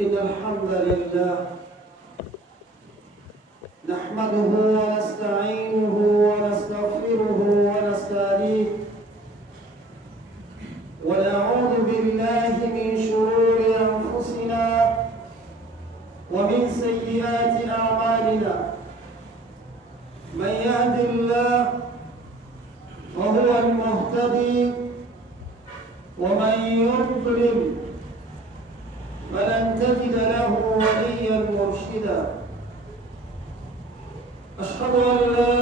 إن الحمد لله نحمده ونستعينه ونستغفره ونستهديه ونعوذ بالله من شرور أنفسنا ومن سيئات أعمالنا. من يهد الله فهو المهتدي ومن يضلل فلن تجد له وليا مرشدا. أشهد أن لا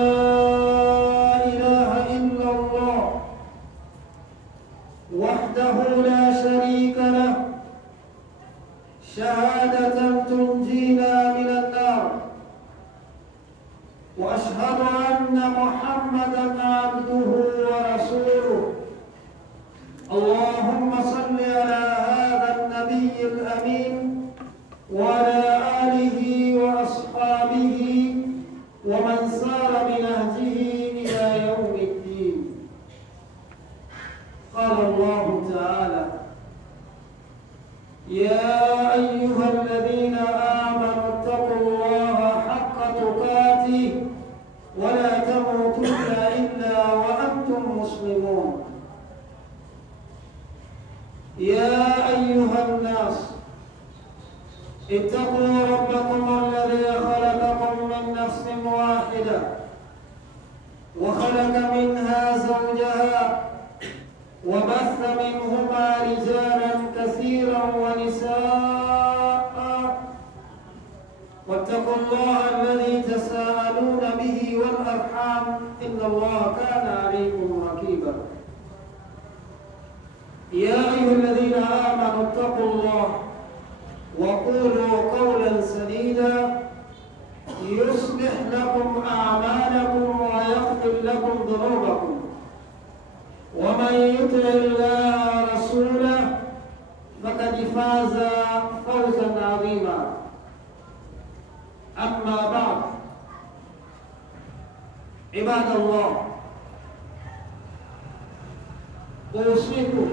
إله إلا الله وحده لا شريك له شهادة تنجينا من النار، وأشهد أن محمدا عبده ورسوله. اللهم صل على هذا النبي الأمين وعلى آله وأصحابه ومن سار بنهجه إلى يوم الدين. قال الله تعالى: يا أيها الذين آمنوا اتقوا الله حق تقاته ولا تموتن إلا وأنتم مسلمون. يا أيها الناس اتقوا ربكم الذي خلقكم من نفس واحدة وخلق منها زوجها وبث منهما رجالا كثيرا ونساء، واتقوا الله الذي تساءلون به والأرحام إن الله كان عليكم رقيبا. يا أيها الذين آمنوا اتقوا الله وقولوا قولا سديدا يصلح لكم أعمالكم ويغفر لكم ذنوبكم، ومن يطع الله ورسوله فقد فاز فوزا عظيما. أما بعد، عباد الله، أوصيكم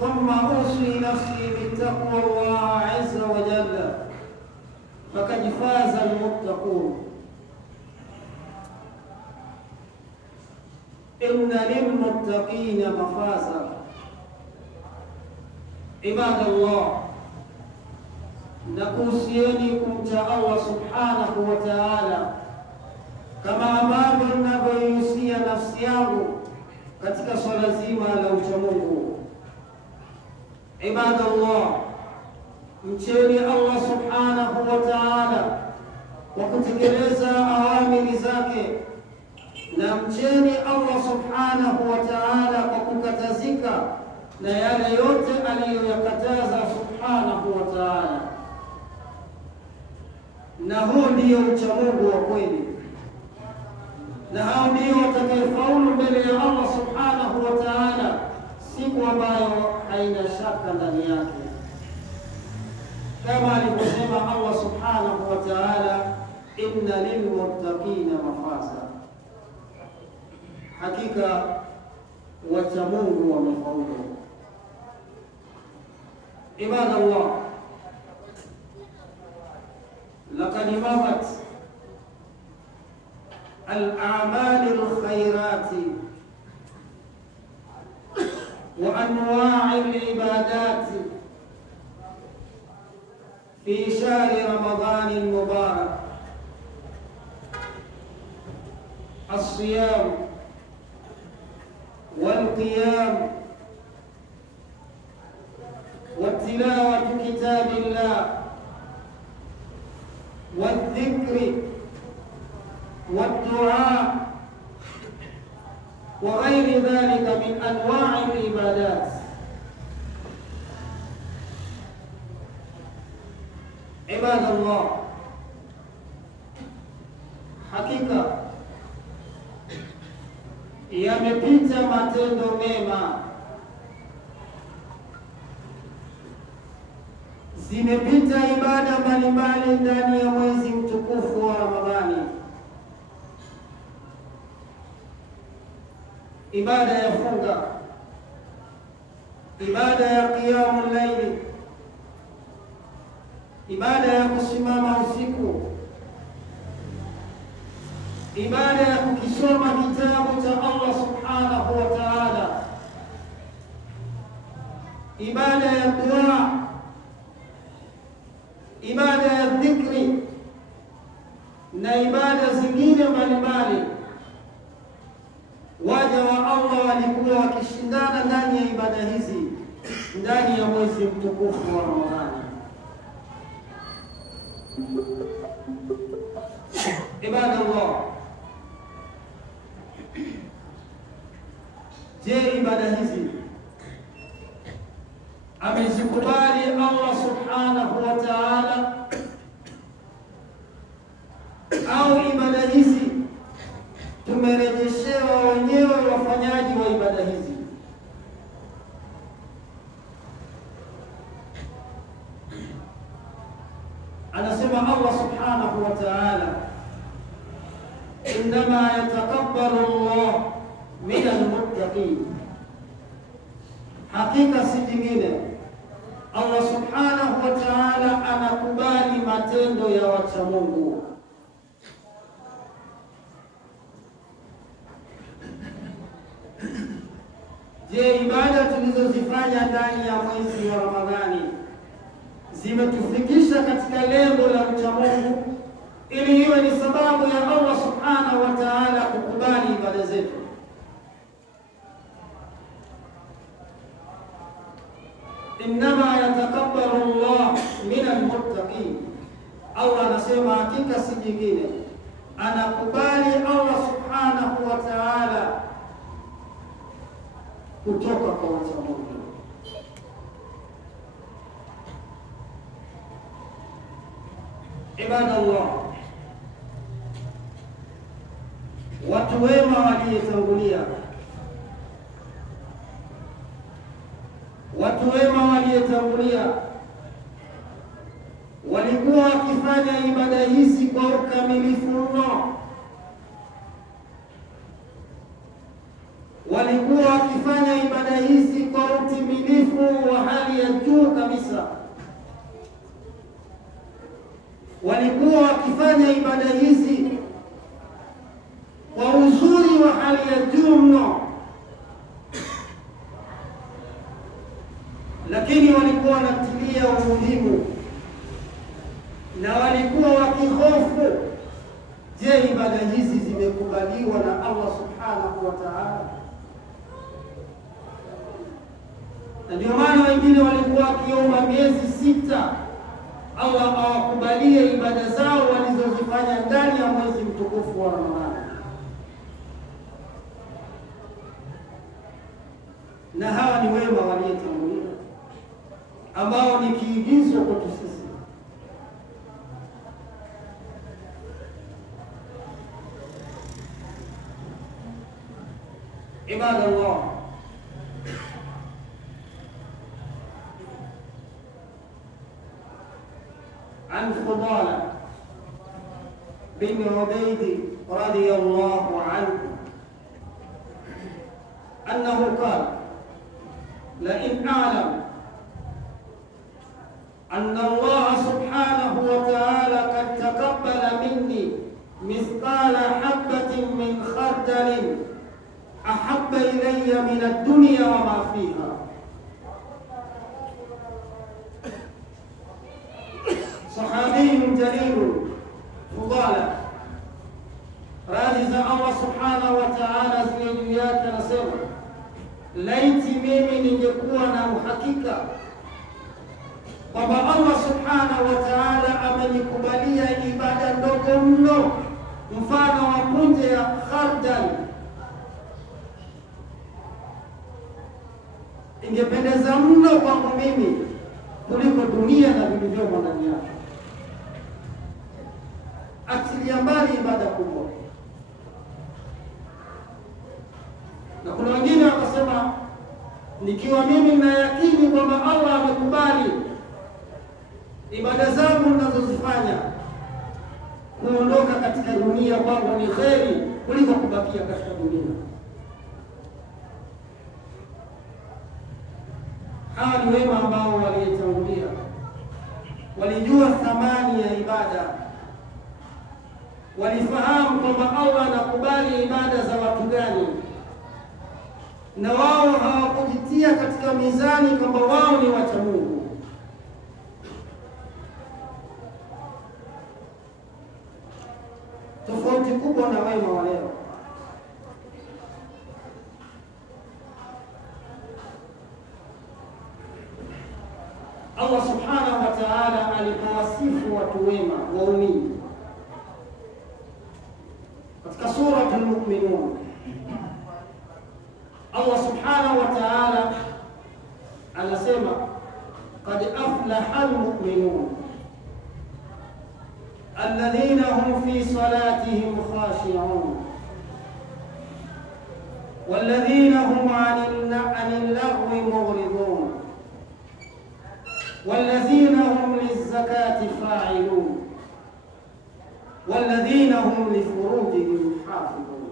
ثم أوصي نفسي بتقوى الله عز وجل، فقد فاز المتقون. إن للمتقين مفازا. عباد الله، nakuhusieni kumcha Allah subhanahu wa ta'ala kama ambavyo ninavyoihusia nafsi yangu katika swala zima la uchamungu. Ibadallah, mcheni Allah subhanahu wa ta'ala kwa kutekeleza awamiri zake, na mcheni Allah subhanahu wa ta'ala kwa kukatazika na yale yote aliyoyakataza subhanahu wa ta'ala. Na huo ndio uchamungu wa kweli, na hao ndio watakayefaulu mbele ya Allah subhanahu wa ta'ala siku ambayo haina shaka ndani yake, kama alivyosema Allah subhanahu wa ta'ala: inna lilmuttaqina mafaza, hakika wachamungu wamefaulu. Ibadallah, laqad madat al-a'mal al-khairat wa anwa' al-ibadat fi shahr Ramadan al-mubarak. الصيام والقيام وتلاوة كتاب الله والذكر والدعاء وغير ذلك من أنواع العبادات. عباد الله، hakika yamepita matendo mema, zimepita ibada mbalimbali ndani ya mwezi mtukufu wa Ramadhani. Ibada ya funga, ibada ya qiyamul layli, ibada ya kusimama usiku, ibada ya kukisoma kitabu cha Allah subhanahu wa ta'ala, ibada ya dua, ibada ya dhikri na ibada zingine mbalimbali. Waja wa Allah walikuwa wakishindana ndani ya ibada hizi ndani ya mwezi mtukufu wa Ramadhani. Ibada Allah, je, ibada hizi amezikubali Allah subhanahu wa ta'ala, au ibada hizi tumerejeshewa wenyewe wafanyaji wa ibada hizi? Anasema Allah subhanahu wa ta'ala, innama yatakabbalu Allah min almuttaqin, hakika si jingine Allah subhanahu wa ta'ala anakubali matendo ya wacha Mungu. Je, ibada tulizozifanya ndani ya mwezi wa Ramadhani zimetufikisha katika lengo la mcha Mungu ili iwe ni sababu ya Allah subhanahu wa ta'ala kukubali ibada zetu? Innama yatakabbalu Allah min almuttaqin, Allah anasema hakika si jingine anakubali Allah subhanahu wa ta'ala kutoka kwa wacha Mungu. Ibada Allah, watu wema waliotangulia, walikuwa wakifanya ibada hizi kwa ukamilifu mno. Walikuwa wakifanya ibada hizi kwa utimilifu wa hali ya juu kabisa. Walikuwa wakifanya ibada hizi kwa uzuri wa hali ya juu mno, lakini walikuwa wanatilia umuhimu na walikuwa wakihofu, je, ibada hizi zimekubaliwa na Allah subhanahu wa ta'ala? Na ndio maana wengine walikuwa wakiomba miezi 6 Allah awakubalie ibada zao walizozifanya ndani ya mwezi mtukufu wa Ramadhani. Na hawa ni wema waliotangulia ambao ni kiigizo kwetu sisi. Ibada Allah, عن فضالة بن عبيد رضي الله عنه أنه قال: لئن أعلم أن الله سبحانه وتعالى قد تقبل مني مثقال حبة من خردل أحب إلي من الدنيا وما فيها. صحابي جليل فضالة radhi za Allah subhanahu wa ta'ala ziwe juu yake, anasema laiti mimi ningekuwa na uhakika kwamba Allah subhanahu wa ta'ala amenikubalia ibada ndogo mno mfano wa punje ya khardal, ingependeza mno kwangu mimi kuliko dunia na vilivyomo ndani yake. Achilia mbali ibada kubwa. Na kuna wengine wakasema, nikiwa mimi na yakini kwamba Allah amekubali ibada zangu ninazozifanya, kuondoka katika dunia kwangu ni kheri kuliko kubakia katika dunia. Hawa ni wema ambao waliyetangulia walijua thamani ya ibada, walifahamu kwamba Allah anakubali ibada za watu gani, na wao hawakujitia katika mizani kwamba wao ni wacha Mungu. Tofauti kubwa na wema wa leo. Allah subhanahu wa ta'ala alipowasifu watu wema waumini katika sura Al-Mu'minun, Allah subhanahu wa ta'ala anasema qad aflaha al-mu'minun alladhina hum fi salatihim khashi'un walladhina hum 'anil lagwi mughridun والذين هم للزكاة فاعلون والذين هم لفروجهم حافظون.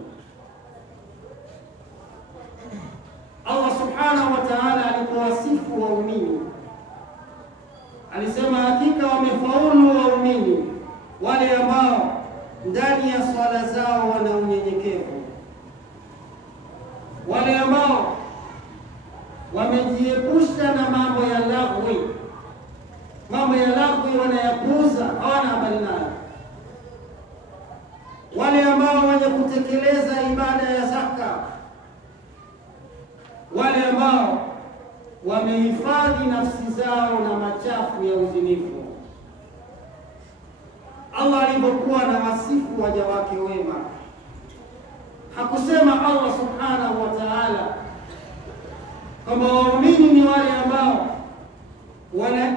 Allah subhanahu wa ta'ala alipowasifu waumini alisema hakika wamefaulu waumini wale ambao ndani ya swala zao wana unyenyekevu, wale ambao wamejiepusha na mambo ya lagwi. Mambo ya lagwi wanayapuuza, hawana habari nayo. Wale ambao wenye kutekeleza ibada ya zaka, wale ambao wamehifadhi nafsi zao na machafu ya uzinifu. Allah alipokuwa na wasifu waja wake wema, hakusema Allah subhanahu wa ta'ala kwamba waumini ni wale ambao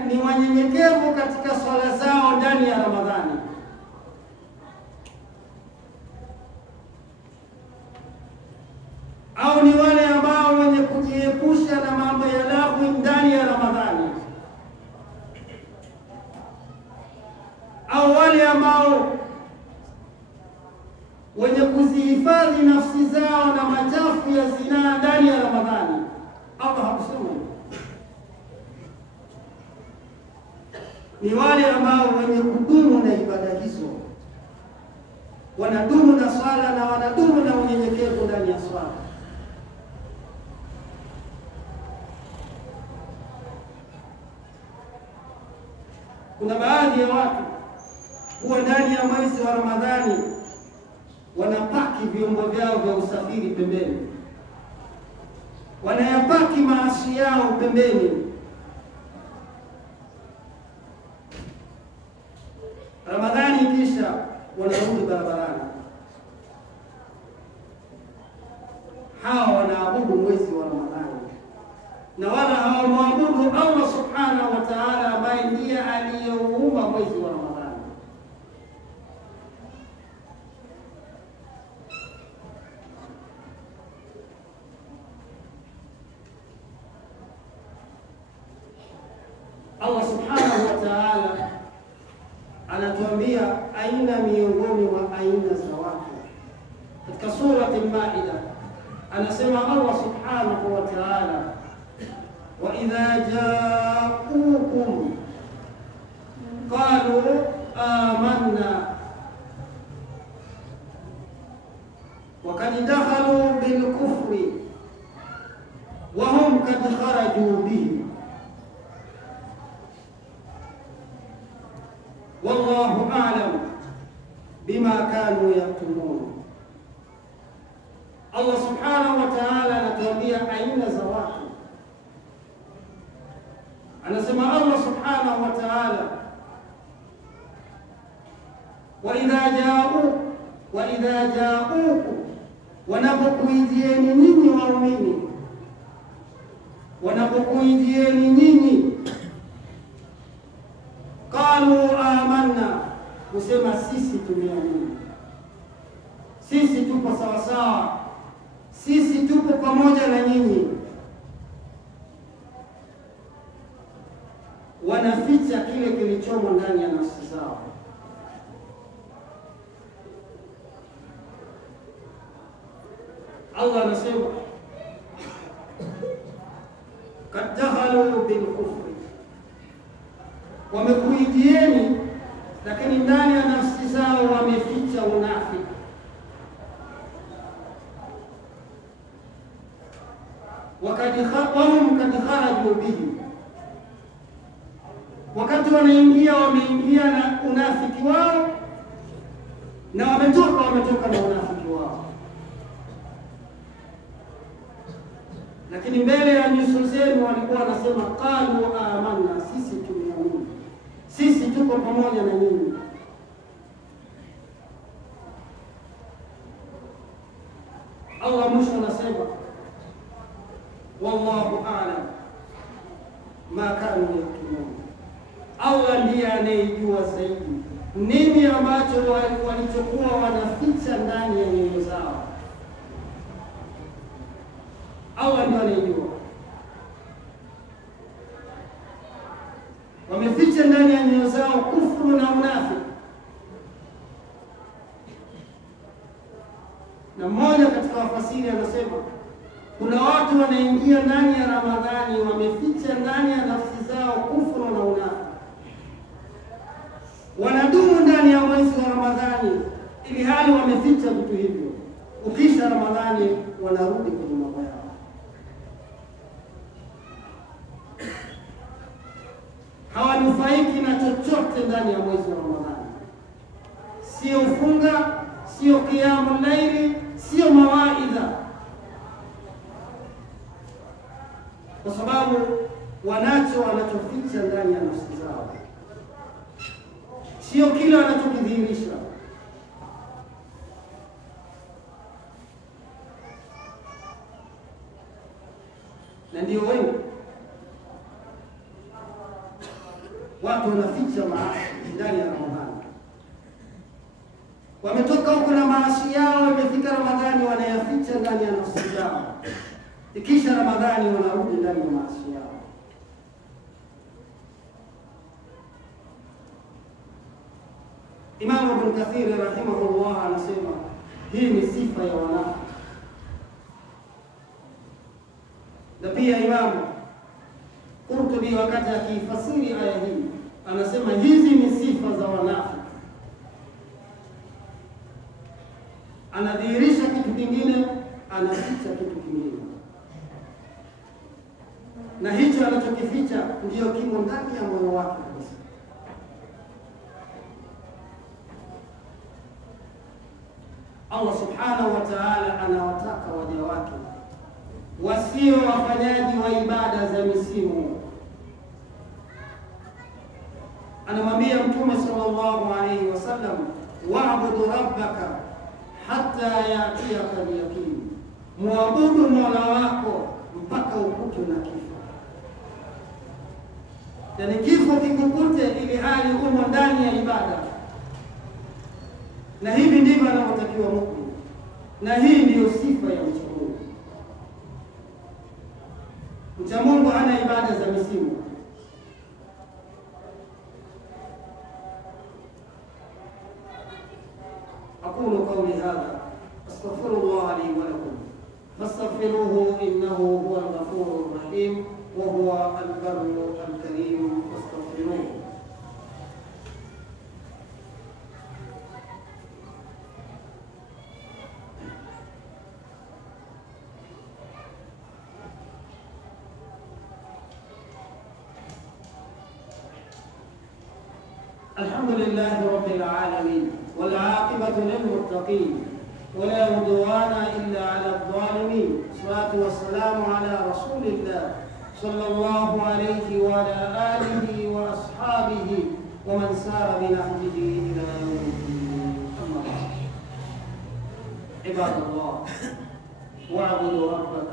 ni wanyenyekevu katika swala zao ndani ya Ramadhani, au ni wale ambao wenye kujiepusha na mambo ya lagwi ndani ya Ramadhani, au wale ambao wenye kuzihifadhi nafsi zao na machafu ya zinaa ndani ya Ramadhani. Allah hakusema. Ni wale ambao wenye kudumu na ibada hizo, wanadumu na swala na wanadumu na unyenyekevu ndani ya swala. Kuna baadhi ya watu huwa ndani ya mwezi wa Ramadhani wanapaki vyombo vyao vya usafiri pembeni, wanayapaki maasi yao pembeni. Ramadhani kisha wanarudi barabarani. Hawa wanaabudu mwezi wa Ramadhani na wala hawamwabudu Allah subhanahu wa ta'ala ambaye ndiye aliyeumba mwezi wa Ramadhani. Allah subhanahu wa ta'ala anatuambia aina miongoni mwa aina za watu katika sura Al-Maida. Anasema Allah subhanahu wa ta'ala, wa idha ja'ukum qalu amanna wa kad dakhalu bil kufri wa hum kad kharaju bihi wallahu a'lam bima kanu yaktumun. Allah subhanahu wa ta'ala anatuambia aina za watu. Anasema Allah subhanahu wa ta'ala, wa idha ja'uku, wanapokuijieni nyinyi waumini, wanapokuijieni nyinyi, qalu amanna, kusema sisi tumeamini, sisi tupo sawa sawa, sisi tupo pamoja na nyinyi. Wanaficha kile kilichomo ndani ya nafsi zao. Allah anasema kad dakhalu bil kufri wamekuijieni, lakini ndani ya nafsi zao wameficha unafiki. Wahum kad kharaju bihi, wakati wameingia na unafiki wao, na wametoka na unafiki wao, lakini mbele ya nyuso zenu walikuwa wanasema qalu amanna, sisi tumeamini, sisi tuko pamoja na nyinyi. Allah mwisho anasema wallahu a'lam ma kanu yaktumun, Allah ndiye anayejua zaidi nini ambacho walichokuwa wanaficha ndani ya nyoyo zao. Allah ndiye anayejua. Wameficha ndani ya nyoyo zao kufuru na unafiki. Na mmoja katika wafasiri anasema kuna watu wanaingia ndani ya Ramadhani wameficha ndani ya nafsi zao kufuru na unafiki, wanadumu ndani ya mwezi wa Ramadhani ili hali wameficha vitu hivyo. Ukisha Ramadhani wanarudi kwenye mambo yao. Hawanufaiki na chochote ndani ya mwezi wa Ramadhani, sio funga, sio kiamu laili, sio mawaidha, kwa sababu wanachoficha ndani ya nafsi zao sio kile wanachokidhihirisha. Na ndio wengi watu wanaficha maasi ndani ya Ramadhani. Wametoka huko na maasi yao, imefika Ramadhani wanayaficha ndani ya nafsi zao. Ikisha Ramadhani wanarudi ndani ya maasi yao. Imam Ibn Kathir rahimahullah anasema hii ni sifa ya wanafiki. Na pia Imam Qurtubi wakati akifasiri aya hii anasema hizi ni sifa za wanafiki. Anadhihirisha kitu kingine, anaficha kitu kingine, na hicho anachokificha ndiyo kimo ndani ya moyo wake kabisa. Allah subhanahu wa ta'ala anawataka waja wake wasio wafanyaji wa ibada za misimu. Anamwambia Mtume sallallahu alayhi wasallam, wa'budu rabbaka hatta ya'tiyaka al-yaqin, muabudu Mola wako mpaka ukute na kifo. Yani kifo kikukute ili hali umo ndani ya ibada. Na hivi ndivyo anavyotakiwa muumini, na hii ndiyo sifa ya mcha Mungu. Mcha Mungu hana ibada za misimu. أقول قولي هذا أستغفر الله لي ولكم فاستغفروه إنه هو الغفور الرحيم وهو البر الكريم فاستغفروه. الحمد لله رب العالمين والعاقبة للمتقين ولا عدوان إلا على الظالمين. الصلاة والسلام على رسول الله صلى الله عليه وعلى آله وأصحابه ومن سار بنهجه إلى يوم الدين. أما بعد، عباد الله، واعبدوا ربك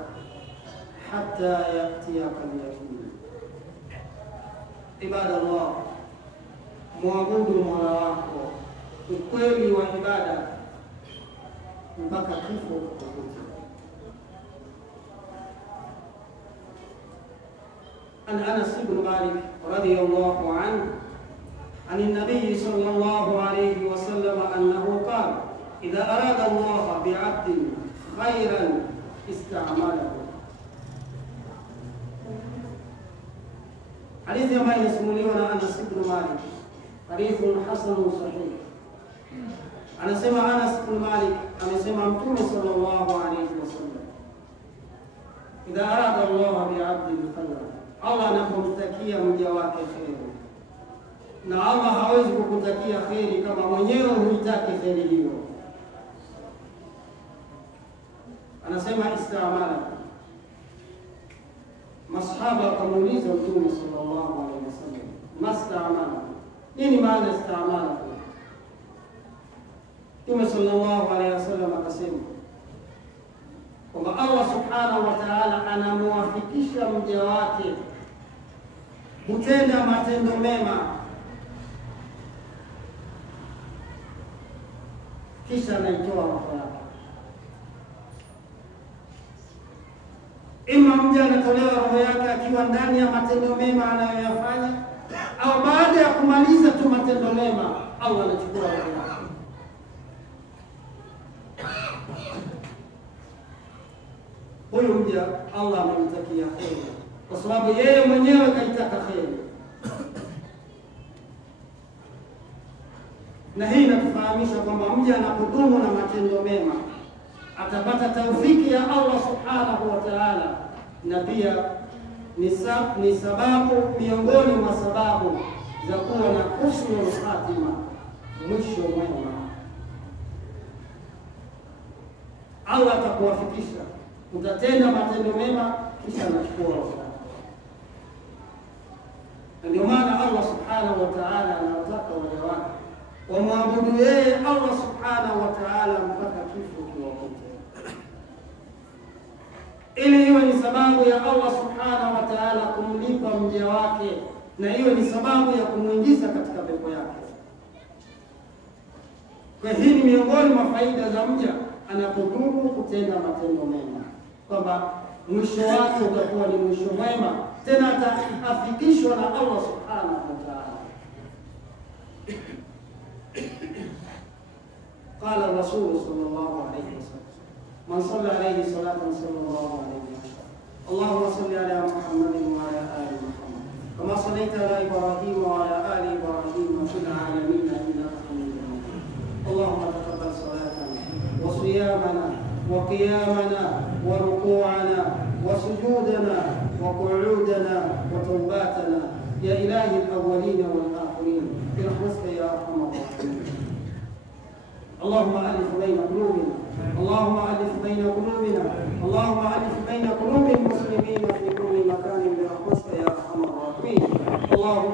حتى يأتيك اليقين. عباد الله، muabudu Mola wako ukweli wa ibada mpaka kifo kukute. An Anas ibn Malik radiyallahu anhu عن النبي صلى الله عليه وسلم أنه قال إذا أراد الله بعبد خيرا استعمله Hadithi ambayo inasimuliwa na Anas ibn Malik, hadithun hasanun sahih. Anasema Anas ibn Malik amesema Mtume sallallahu alayhi wasallam, idha arada Allah bi'abdin khayran, Allah anapomtakia mja wake kheri, na Allah hawezi kukutakia kheri kama mwenyewe huitaki kheri hiyo. Anasema istamala. Masahaba wakamuuliza Mtume sallallahu alaihi wasallam, mastamala, nini maana istamala? Mtume sallallahu alaihi wasallam akasema kwamba Allah subhanahu wa ta'ala anamuwafikisha mja wake kutenda matendo mema, kisha anaitoa roho yake. Ima mja anatolewa roho yake akiwa ndani ya matendo mema anayoyafanya, au baada ya kumaliza tu matendo mema Allah anachukua roho yake. Huyu mja Allah amemtakia kheri kwa sababu yeye mwenyewe kaitaka kheri. Na hii inatufahamisha kwamba mja anapodumu na matendo mema atapata taufiki ya Allah subhanahu wa ta'ala, na pia ni sababu miongoni mwa sababu za kuwa na husnul khatima, mwisho mwema. Allah atakuwafikisha, utatenda matendo mema kisha anachukua roho. Ndio maana Allah subhanahu wa ta'ala anataka waja wake wamwabudu yeye Allah subhanahu wa ta'ala mpaka kifo kiwakute, ili iwe ni sababu ya Allah subhanahu wa ta'ala kumlipa mja wake, na iwe ni sababu ya kumuingiza katika pepo yake. Kwa hii ni miongoni mwa faida za mja anapodumu kutenda matendo mema, kwamba mwisho wake utakuwa ni mwisho mwema, tena atafikishwa na Allah subhanahu wa ta'ala. قال الرسول صلى الله عليه وسلم من صلى عليه صلاة صلى الله عليه وسلم اللهم صل على محمد وعلى آل محمد كما صليت على إبراهيم وعلى آل إبراهيم في العالمين إنك حميد مجيد. اللهم تقبل صلاتنا وصيامنا وقيامنا وركوعنا وسجودنا وقعودنا وتوباتنا يا إله الأولين والآخرين برحمتك يا أرحم الراحمين. اللهم ألف بين قلوبنا، اللهم ألف بين قلوبنا، اللهم ألف بين قلوب المسلمين في كل مكان برحمتك يا أرحم الراحمين. اللهم